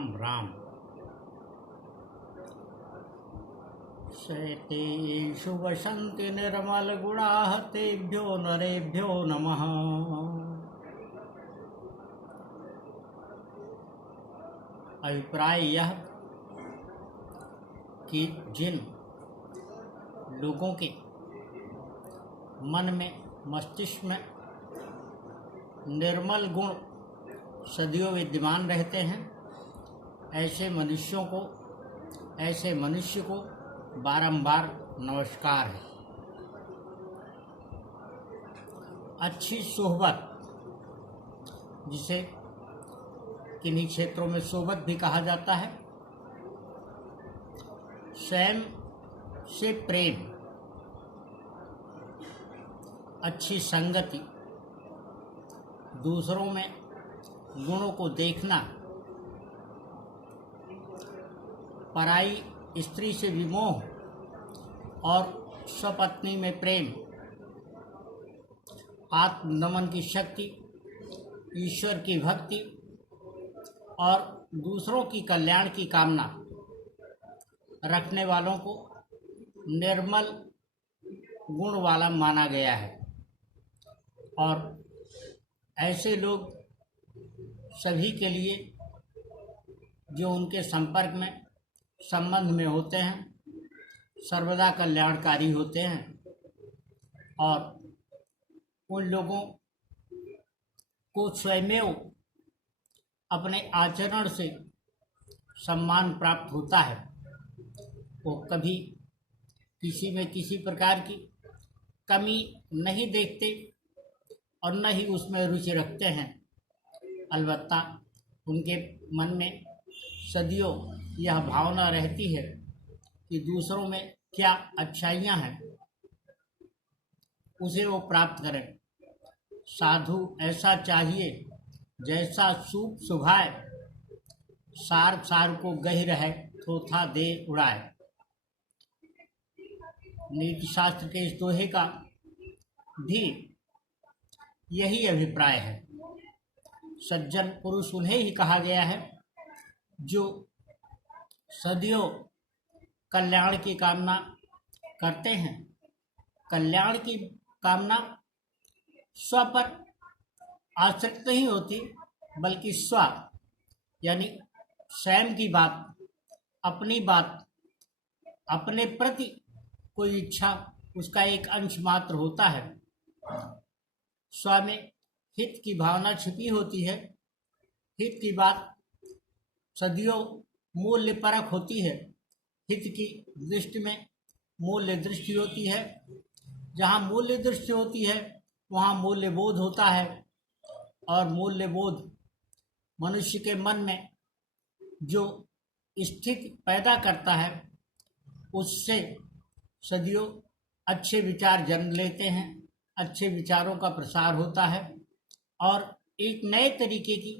राम राम। शैतेषु वसन्ति निर्मलगुणाः तेभ्यो नरेभ्यो नमः। अभिप्राय यह कि जिन लोगों के मन में मस्तिष्क में निर्मल गुण सदियों विद्यमान रहते हैं, ऐसे मनुष्य को बारंबार नमस्कार है। अच्छी सोहबत, जिसे किन्हीं क्षेत्रों में सोहबत भी कहा जाता है, स्वयं से प्रेम, अच्छी संगति, दूसरों में गुणों को देखना, पराई स्त्री से विमोह और स्वपत्नी में प्रेम, आत्मदमन की शक्ति, ईश्वर की भक्ति और दूसरों की कल्याण की कामना रखने वालों को निर्मल गुण वाला माना गया है। और ऐसे लोग सभी के लिए जो उनके संबंध में होते हैं, सर्वदा कल्याणकारी होते हैं और उन लोगों को स्वयमेव अपने आचरण से सम्मान प्राप्त होता है। वो कभी किसी में किसी प्रकार की कमी नहीं देखते और न ही उसमें रुचि रखते हैं। अलबत्ता उनके मन में सदियों यह भावना रहती है कि दूसरों में क्या अच्छाइयाँ हैं, उसे वो प्राप्त करें। साधु ऐसा चाहिए जैसा सूप सुभाए, सार को गही रहे, थोथा दे उड़ाए। नीति शास्त्र के इस दोहे का भी यही अभिप्राय है। सज्जन पुरुष उन्हें ही कहा गया है जो सदियों कल्याण की कामना करते हैं। कल्याण की कामना स्व पर आश्रित नहीं होती, बल्कि स्व यानी स्वयं की बात, अपनी बात, अपने प्रति कोई इच्छा, उसका एक अंश मात्र होता है। स्व में हित की भावना छिपी होती है। हित की बात सदियों मूल्य परक होती है। हित की दृष्टि में मूल्य दृष्टि होती है। जहाँ मूल्य दृष्टि होती है वहाँ मूल्य बोध होता है और मूल्य बोध मनुष्य के मन में जो स्थिति पैदा करता है, उससे सदियों अच्छे विचार जन्म लेते हैं, अच्छे विचारों का प्रसार होता है और एक नए तरीके की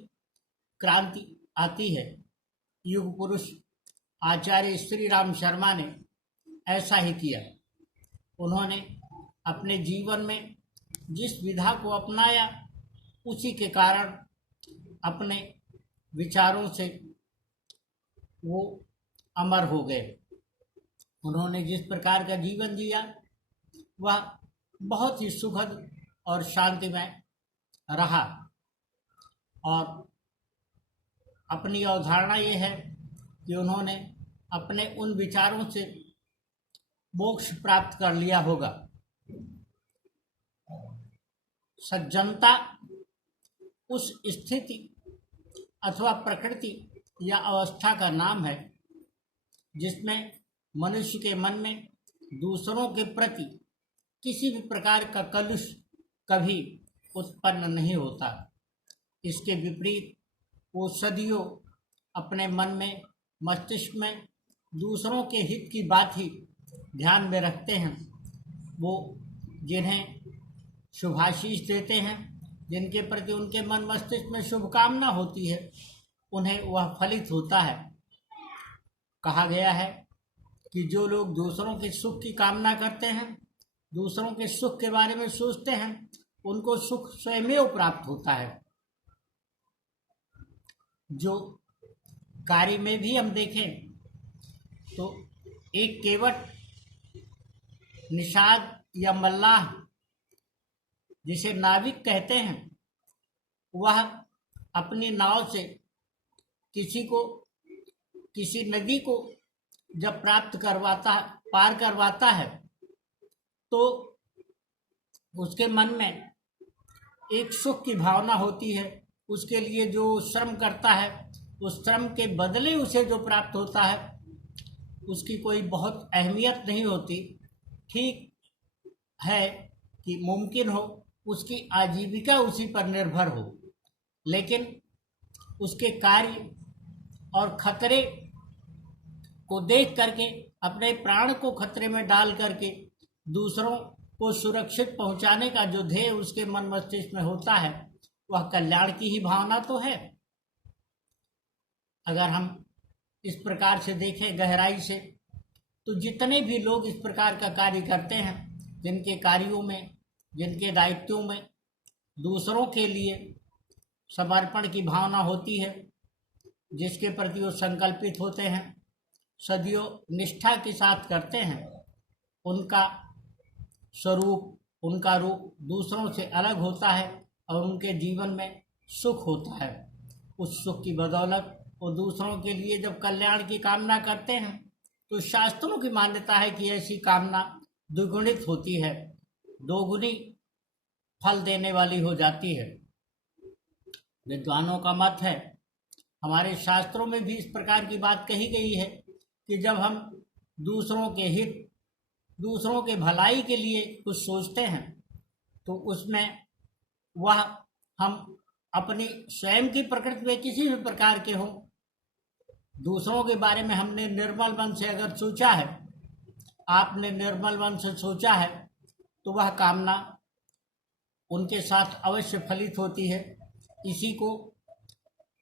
क्रांति आती है। युग पुरुष आचार्य श्री राम शर्मा ने ऐसा ही किया। उन्होंने अपने जीवन में जिस विधा को अपनाया, उसी के कारण अपने विचारों से वो अमर हो गए। उन्होंने जिस प्रकार का जीवन जिया वह बहुत ही सुखद और शांतिमय रहा और अपनी अवधारणा ये है कि उन्होंने अपने उन विचारों से मोक्ष प्राप्त कर लिया होगा। सज्जनता उस स्थिति अथवा प्रकृति या अवस्था का नाम है जिसमें मनुष्य के मन में दूसरों के प्रति किसी भी प्रकार का कलुष कभी उत्पन्न नहीं होता। इसके विपरीत वो सदियों अपने मन में, मस्तिष्क में दूसरों के हित की बात ही ध्यान में रखते हैं। वो जिन्हें शुभाशीष देते हैं, जिनके प्रति उनके मन मस्तिष्क में शुभकामना होती है, उन्हें वह फलित होता है। कहा गया है कि जो लोग दूसरों के सुख की कामना करते हैं, दूसरों के सुख के बारे में सोचते हैं, उनको सुख स्वयमेव प्राप्त होता है। जो कार्य में भी हम देखें तो एक केवट निषाद या मल्लाह जिसे नाविक कहते हैं, वह अपनी नाव से किसी नदी को जब पार करवाता है तो उसके मन में एक सुख की भावना होती है। उसके लिए जो श्रम करता है, उस श्रम के बदले उसे जो प्राप्त होता है उसकी कोई बहुत अहमियत नहीं होती। ठीक है कि मुमकिन हो उसकी आजीविका उसी पर निर्भर हो, लेकिन उसके कार्य और खतरे को देख करके, अपने प्राण को खतरे में डाल करके दूसरों को सुरक्षित पहुंचाने का जो ध्येय उसके मन मस्तिष्क में होता है, वह कल्याण की ही भावना तो है। अगर हम इस प्रकार से देखें गहराई से, तो जितने भी लोग इस प्रकार का कार्य करते हैं, जिनके कार्यों में, जिनके दायित्वों में दूसरों के लिए समर्पण की भावना होती है, जिसके प्रति वो संकल्पित होते हैं, सदियों निष्ठा के साथ करते हैं, उनका स्वरूप, उनका रूप दूसरों से अलग होता है और उनके जीवन में सुख होता है। उस सुख की बदौलत वो दूसरों के लिए जब कल्याण की कामना करते हैं तो शास्त्रों की मान्यता है कि ऐसी कामना द्विगुणित होती है, दोगुनी फल देने वाली हो जाती है। विद्वानों का मत है, हमारे शास्त्रों में भी इस प्रकार की बात कही गई है कि जब हम दूसरों के हित, दूसरों के भलाई के लिए कुछ सोचते हैं तो उसमें वह हम अपनी स्वयं की प्रकृति में किसी भी प्रकार के हों, दूसरों के बारे में हमने निर्मल मन से अगर सोचा है, आपने निर्मल मन से सोचा है, तो वह कामना उनके साथ अवश्य फलित होती है। इसी को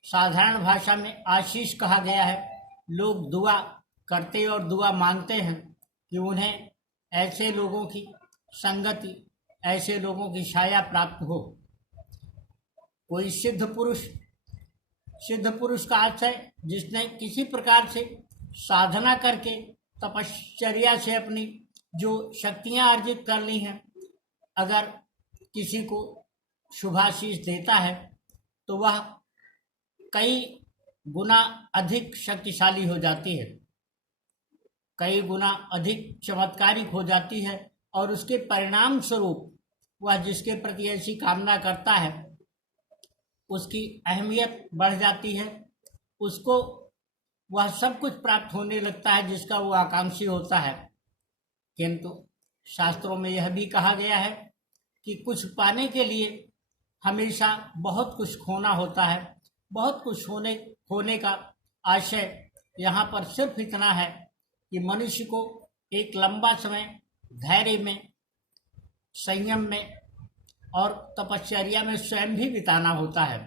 साधारण भाषा में आशीष कहा गया है। लोग दुआ करते और दुआ मांगते हैं कि उन्हें ऐसे लोगों की संगति, ऐसे लोगों की छाया प्राप्त हो। कोई सिद्ध पुरुष का अर्थ है जिसने किसी प्रकार से साधना करके, तपश्चर्या से अपनी जो शक्तियां अर्जित कर ली हैं, अगर किसी को शुभाशीष देता है तो वह कई गुना अधिक शक्तिशाली हो जाती है, कई गुना अधिक चमत्कारिक हो जाती है, और उसके परिणाम स्वरूप वह जिसके प्रति ऐसी कामना करता है उसकी अहमियत बढ़ जाती है, उसको वह सब कुछ प्राप्त होने लगता है जिसका वो आकांक्षी होता है। किंतु शास्त्रों में यह भी कहा गया है कि कुछ पाने के लिए हमेशा बहुत कुछ खोना होता है। बहुत कुछ खोने का आशय यहाँ पर सिर्फ इतना है कि मनुष्य को एक लंबा समय धैर्य में, संयम में और तपश्चर्या में स्वयं भी बिताना होता है।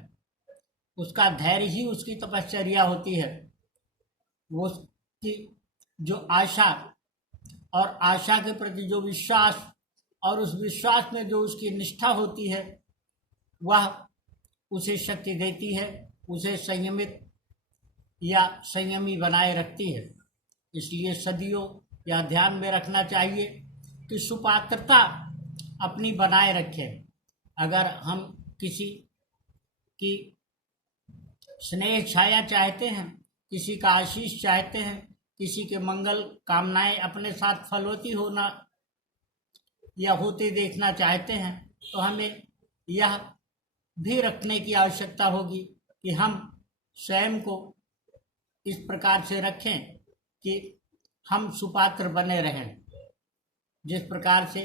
उसका धैर्य ही उसकी तपश्चर्या होती है। वो उसकी जो आशा और आशा के प्रति जो विश्वास और उस विश्वास में जो उसकी निष्ठा होती है, वह उसे शक्ति देती है, उसे संयमित या संयमी बनाए रखती है। इसलिए सदियों यह ध्यान में रखना चाहिए कि सुपात्रता अपनी बनाए रखें। अगर हम किसी की स्नेह छाया चाहते हैं, किसी का आशीष चाहते हैं, किसी के मंगल कामनाएं अपने साथ फलवती होना या होते देखना चाहते हैं, तो हमें यह भी रखने की आवश्यकता होगी कि हम स्वयं को इस प्रकार से रखें कि हम सुपात्र बने रहें। जिस प्रकार से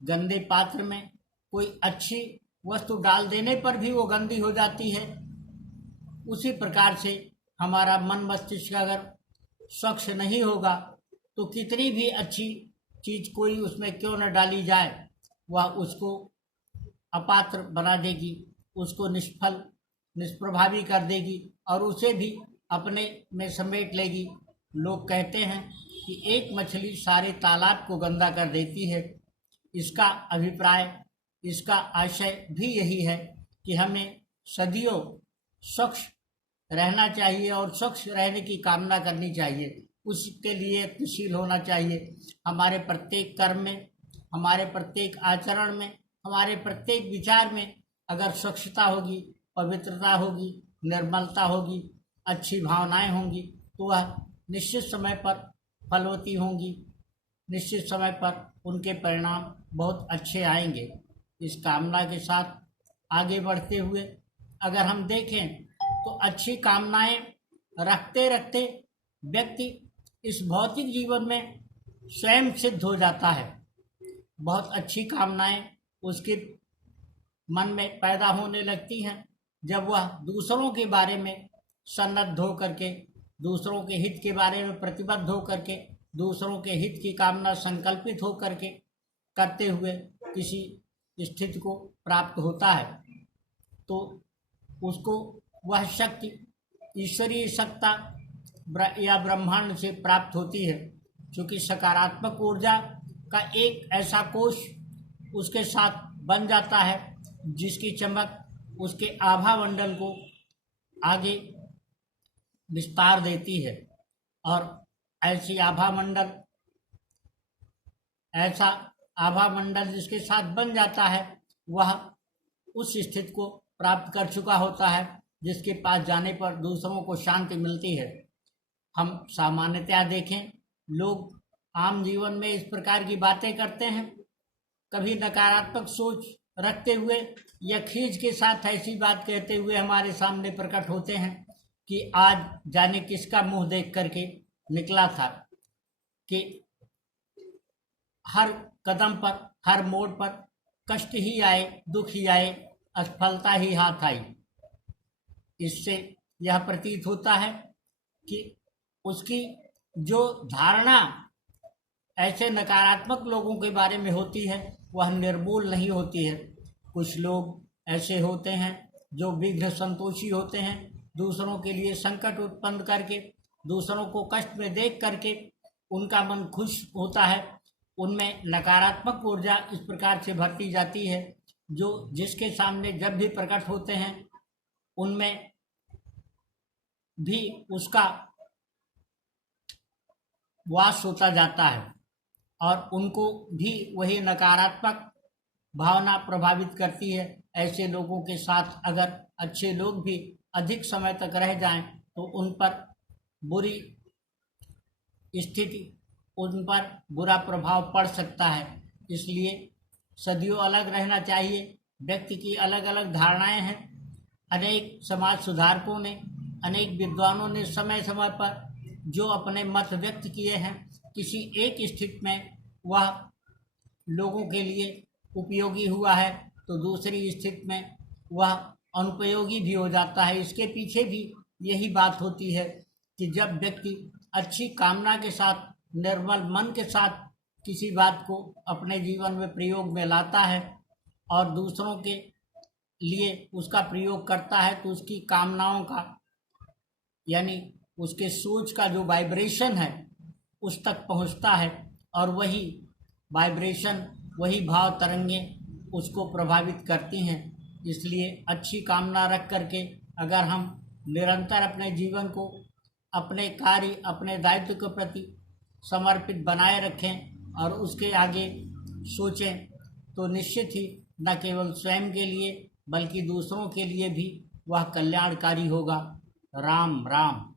गंदे पात्र में कोई अच्छी वस्तु डाल देने पर भी वो गंदी हो जाती है, उसी प्रकार से हमारा मन मस्तिष्क अगर स्वच्छ नहीं होगा तो कितनी भी अच्छी चीज कोई उसमें क्यों न डाली जाए, वह उसको अपात्र बना देगी, उसको निष्फल, निष्प्रभावी कर देगी और उसे भी अपने में समेट लेगी। लोग कहते हैं कि एक मछली सारे तालाब को गंदा कर देती है। इसका अभिप्राय, इसका आशय भी यही है कि हमें सदियों स्वच्छ रहना चाहिए और स्वच्छ रहने की कामना करनी चाहिए। उसके लिए यत्नशील होना चाहिए। हमारे प्रत्येक कर्म में, हमारे प्रत्येक आचरण में, हमारे प्रत्येक विचार में अगर स्वच्छता होगी, पवित्रता होगी, निर्मलता होगी, अच्छी भावनाएं होंगी, तो वह निश्चित समय पर फलवती होंगी, निश्चित समय पर उनके परिणाम बहुत अच्छे आएंगे। इस कामना के साथ आगे बढ़ते हुए अगर हम देखें तो अच्छी कामनाएं रखते रखते व्यक्ति इस भौतिक जीवन में स्वयं सिद्ध हो जाता है। बहुत अच्छी कामनाएं उसके मन में पैदा होने लगती हैं जब वह दूसरों के बारे में सन्नद्ध हो करके, दूसरों के हित के बारे में प्रतिबद्ध हो करके, दूसरों के हित की कामना संकल्पित हो करके करते हुए किसी स्थिति को प्राप्त होता है, तो उसको वह शक्ति ईश्वरीय सत्ता या ब्रह्मांड से प्राप्त होती है। क्योंकि सकारात्मक ऊर्जा का एक ऐसा कोश उसके साथ बन जाता है जिसकी चमक उसके आभा मंडल को आगे विस्तार देती है। और ऐसा आभा मंडल जिसके साथ बन जाता है वह उस स्थिति को प्राप्त कर चुका होता है जिसके पास जाने पर दूसरों को शांति मिलती है। हम सामान्यतया देखें, लोग आम जीवन में इस प्रकार की बातें करते हैं, कभी नकारात्मक सोच रखते हुए या खींच के साथ ऐसी बात कहते हुए हमारे सामने प्रकट होते हैं कि आज जाने किसका मुंह देख करके निकला था कि हर कदम पर, हर मोड़ पर कष्ट ही आए, दुख ही आए, असफलता ही हाथ आई। इससे यह प्रतीत होता है कि उसकी जो धारणा ऐसे नकारात्मक लोगों के बारे में होती है वह निर्मूल नहीं होती है। कुछ लोग ऐसे होते हैं जो शीघ्र संतोषी होते हैं, दूसरों के लिए संकट उत्पन्न करके, दूसरों को कष्ट में देख करके उनका मन खुश होता है। उनमें नकारात्मक ऊर्जा इस प्रकार से भरती जाती है जो जिसके सामने जब भी प्रकट होते हैं उनमें भी उसका वास होता जाता है और उनको भी वही नकारात्मक भावना प्रभावित करती है। ऐसे लोगों के साथ अगर अच्छे लोग भी अधिक समय तक रह जाएं तो उन पर बुरी स्थिति, उन पर बुरा प्रभाव पड़ सकता है। इसलिए सदियों अलग रहना चाहिए। व्यक्ति की अलग अलग धारणाएं हैं। अनेक समाज सुधारकों ने, अनेक विद्वानों ने समय समय पर जो अपने मत व्यक्त किए हैं, किसी एक स्थिति में वह लोगों के लिए उपयोगी हुआ है तो दूसरी स्थिति में वह अनुपयोगी भी हो जाता है। इसके पीछे भी यही बात होती है कि जब व्यक्ति अच्छी कामना के साथ, निर्मल मन के साथ किसी बात को अपने जीवन में प्रयोग में लाता है और दूसरों के लिए उसका प्रयोग करता है तो उसकी कामनाओं का, यानी उसके सोच का जो वाइब्रेशन है उस तक पहुंचता है और वही वाइब्रेशन, वही भाव तरंगें उसको प्रभावित करती हैं। इसलिए अच्छी कामना रख करके अगर हम निरंतर अपने जीवन को अपने कार्य, अपने दायित्व के प्रति समर्पित बनाए रखें और उसके आगे सोचें तो निश्चित ही न केवल स्वयं के लिए बल्कि दूसरों के लिए भी वह कल्याणकारी होगा। राम राम।